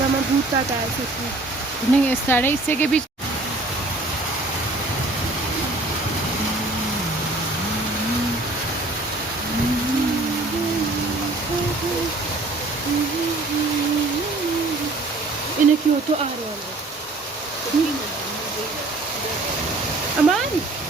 lama buta guys aqui. Ninguém estarei segue bir. Ini aqui eu tô arando. Aman.